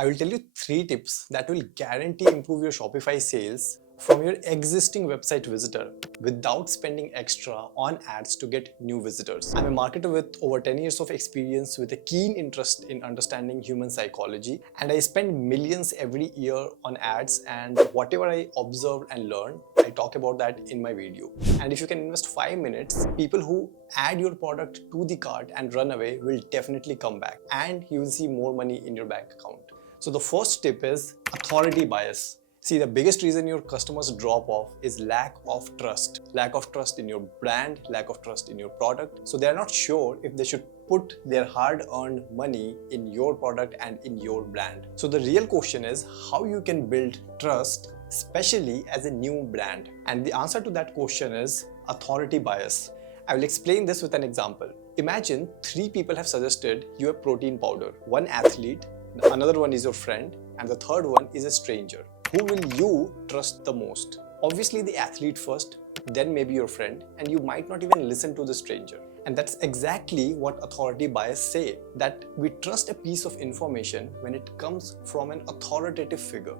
I will tell you 3 tips that will guarantee improve your Shopify sales from your existing website visitor without spending extra on ads to get new visitors. I'm a marketer with over 10 years of experience with a keen interest in understanding human psychology, and I spend millions every year on ads, and whatever I observe and learn, I talk about that in my video. And if you can invest 5 minutes, people who add your product to the cart and run away will definitely come back, and you will see more money in your bank account. So the first tip is authority bias. See, the biggest reason your customers drop off is lack of trust. Lack of trust in your brand, lack of trust in your product. So they're not sure if they should put their hard-earned money in your product and in your brand. So the real question is how you can build trust, especially as a new brand. And the answer to that question is authority bias. I will explain this with an example. Imagine 3 people have suggested you a protein powder. One athlete, another one is your friend, and the third one is a stranger. Who will you trust the most? Obviously the athlete first, then maybe your friend, and you might not even listen to the stranger. And that's exactly what authority bias say, that we trust a piece of information when it comes from an authoritative figure.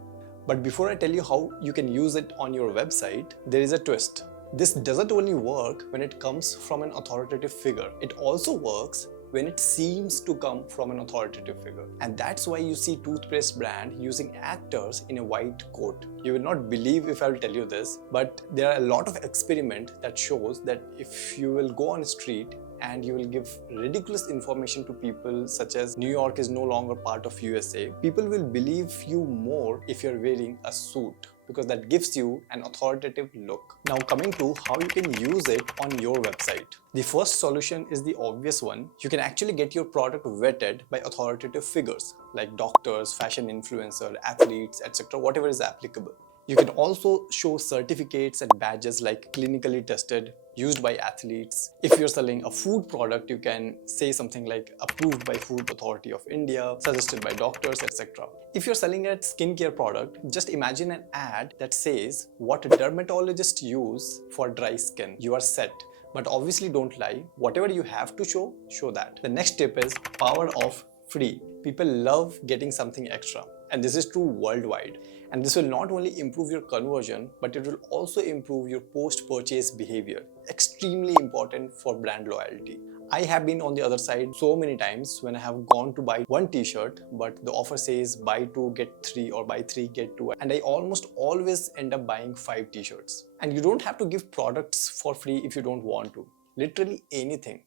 But before I tell you how you can use it on your website, there is a twist. This doesn't only work when it comes from an authoritative figure, it also works when it seems to come from an authoritative figure. And that's why you see toothpaste brand using actors in a white coat. You will not believe if I will tell you this, but there are a lot of experiments that shows that if you will go on a street and you will give ridiculous information to people such as New York is no longer part of USA, people will believe you more if you're wearing a suit, because that gives you an authoritative look. Now coming to how you can use it on your website. The first solution is the obvious one. You can actually get your product vetted by authoritative figures like doctors, fashion influencers, athletes, etc., whatever is applicable. You can also show certificates and badges like clinically tested, used by athletes. If you're selling a food product, you can say something like approved by Food Authority of India, suggested by doctors, etc. If you're selling a skincare product, just imagine an ad that says what dermatologists use for dry skin. You are set. But obviously don't lie. Whatever you have to show, show that. The next tip is power of free. People love getting something extra, and this is true worldwide. And this will not only improve your conversion, but it will also improve your post-purchase behavior. Extremely important for brand loyalty. I have been on the other side so many times when I have gone to buy one t-shirt, but the offer says buy 2 get 3 or buy 3 get 2, and I almost always end up buying 5 t-shirts. And you don't have to give products for free if you don't want to. Literally anything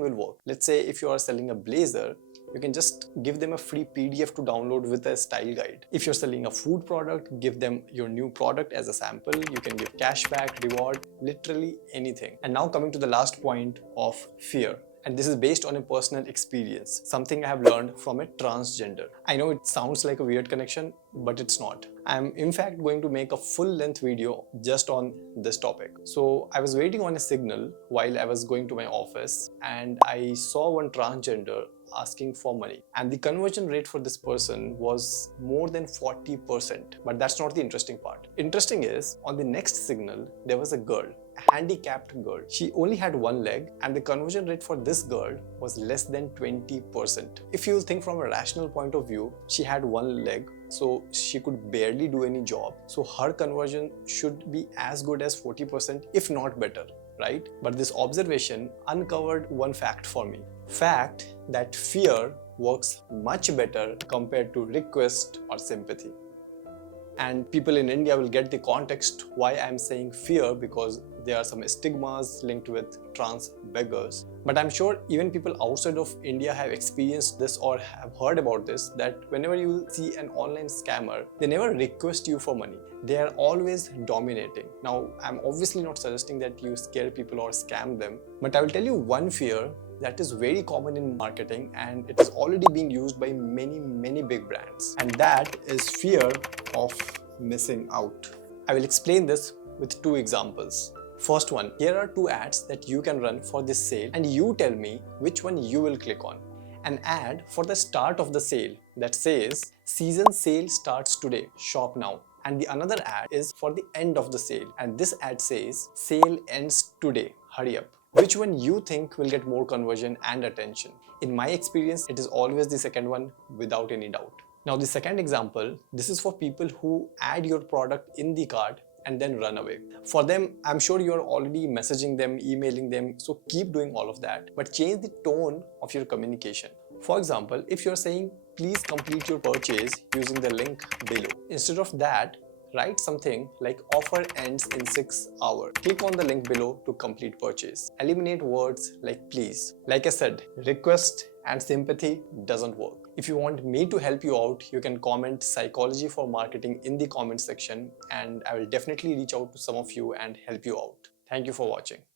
will work. Let's say if you are selling a blazer, you can just give them a free PDF to download with a style guide. If you're selling a food product, give them your new product as a sample. You can give cashback, reward, literally anything. And now coming to the last point of fear. And this is based on a personal experience, something I have learned from a transgender. I know it sounds like a weird connection, but it's not. I'm in fact going to make a full-length video just on this topic. So I was waiting on a signal while I was going to my office, and I saw one transgender asking for money, and the conversion rate for this person was more than 40%. But that's not the interesting part. Interesting is, on the next signal there was a girl, a handicapped girl. She only had one leg, and the conversion rate for this girl was less than 20%. If you think from a rational point of view, she had one leg, so she could barely do any job, so her conversion should be as good as 40%, if not better, right? But this observation uncovered one fact for me. Fact that fear works much better compared to request or sympathy. And people in India will get the context why I'm saying fear, because there are some stigmas linked with trans beggars. But I'm sure even people outside of India have experienced this or have heard about this, that whenever you see an online scammer, they never request you for money. They are always dominating. Now, I'm obviously not suggesting that you scare people or scam them, but I will tell you one fear that is very common in marketing, and it is already being used by many big brands, and that is fear of missing out. I will explain this with 2 examples. First one, here are 2 ads that you can run for this sale, and you tell me which one you will click on. An ad for the start of the sale that says season sale starts today, shop now. And the another ad is for the end of the sale, and this ad says sale ends today, hurry up. Which one you think will get more conversion and attention? In my experience, it is always the second one, without any doubt. Now the second example, this is for people who add your product in the cart and then run away. For them, I'm sure you're already messaging them, emailing them, so keep doing all of that, but change the tone of your communication. For example, if you're saying, please complete your purchase using the link below, instead of that, write something like offer ends in 6 hours. Click on the link below to complete purchase. Eliminate words like please. Like I said, request and sympathy doesn't work. If you want me to help you out, you can comment psychology for marketing in the comment section and I will definitely reach out to some of you and help you out. Thank you for watching.